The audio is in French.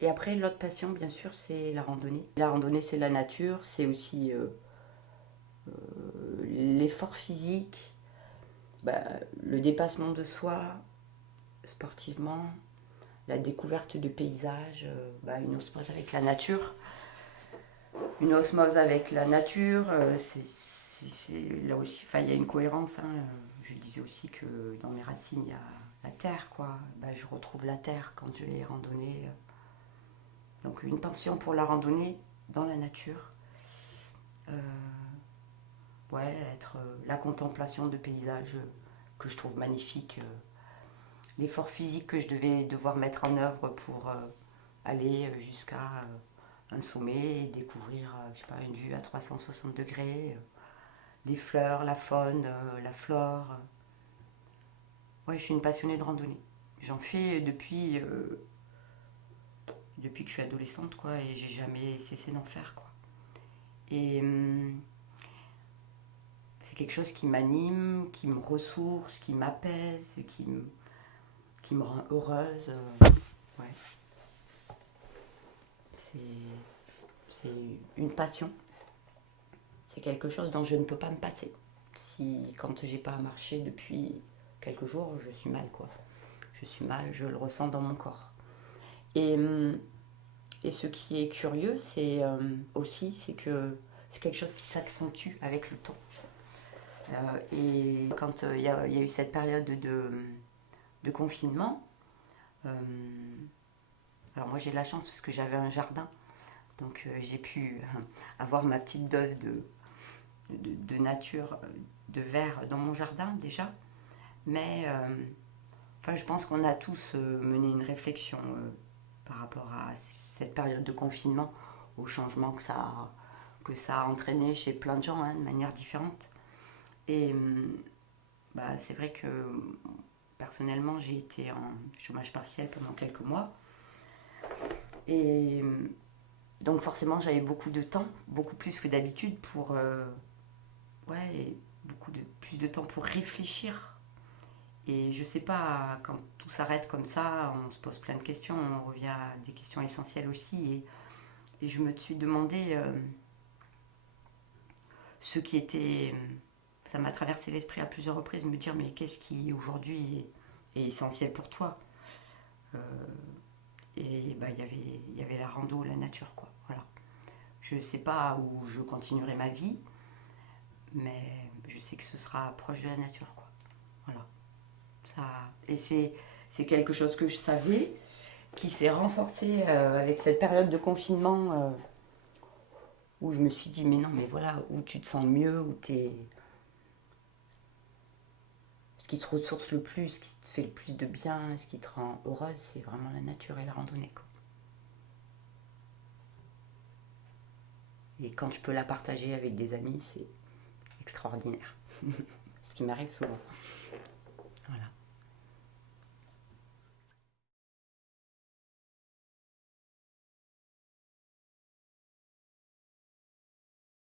Et après, l'autre passion, bien sûr, c'est la randonnée. La randonnée, c'est la nature, c'est aussi l'effort physique, bah, le dépassement de soi sportivement, la découverte de paysages, bah, une osmose avec la nature. Une osmose avec la nature, là aussi, enfin, il y a une cohérence. Hein. Je disais aussi que dans mes racines, il y a la terre, quoi. Bah, je retrouve la terre quand je vais randonner. Donc une passion pour la randonnée dans la nature. Euh, ouais, être la contemplation de paysages que je trouve magnifiques. L'effort physique que je devais devoir mettre en œuvre pour aller jusqu'à un sommet et découvrir, je sais pas, une vue à 360 degrés, les fleurs, la faune, la flore. Ouais, je suis une passionnée de randonnée. J'en fais depuis que je suis adolescente, quoi, et j'ai jamais cessé d'en faire, quoi. Et c'est quelque chose qui m'anime, qui me ressource, qui m'apaise, qui me rend heureuse. Ouais, c'est, c'est une passion. C'est quelque chose dont je ne peux pas me passer. Si quand j'ai pas marché depuis quelques jours, je suis mal, quoi. Je suis mal, je le ressens dans mon corps. Et, et ce qui est curieux, c'est aussi, c'est que c'est quelque chose qui s'accentue avec le temps. Et quand il y a eu cette période de confinement, euh, alors moi j'ai de la chance parce que j'avais un jardin, donc j'ai pu avoir ma petite dose de nature, de verre dans mon jardin déjà. Mais enfin, je pense qu'on a tous mené une réflexion par rapport à cette période de confinement, au changement que ça a entraîné chez plein de gens, hein, de manière différente. Et bah, c'est vrai que personnellement, j'ai été en chômage partiel pendant quelques mois. Et donc forcément, j'avais beaucoup de temps, beaucoup plus que d'habitude pour... ouais, plus de temps pour réfléchir. Et je sais pas, quand tout s'arrête comme ça, on se pose plein de questions, on revient à des questions essentielles aussi. Et je me suis demandé ce qui était. Ça m'a traversé l'esprit à plusieurs reprises, me dire mais qu'est-ce qui aujourd'hui est essentiel pour toi. Euh, et bah, il y avait la rando, la nature, quoi. Voilà. Je ne sais pas où je continuerai ma vie, mais je sais que ce sera proche de la nature, quoi. Voilà. Ça, et c'est quelque chose que je savais, qui s'est renforcé avec cette période de confinement où je me suis dit, mais non, mais voilà, où tu te sens mieux, où t'es. Ce qui te ressource le plus, ce qui te fait le plus de bien, ce qui te rend heureuse, c'est vraiment la nature et la randonnée, quoi. Et quand je peux la partager avec des amis, c'est extraordinaire. Ce qui m'arrive souvent. Voilà.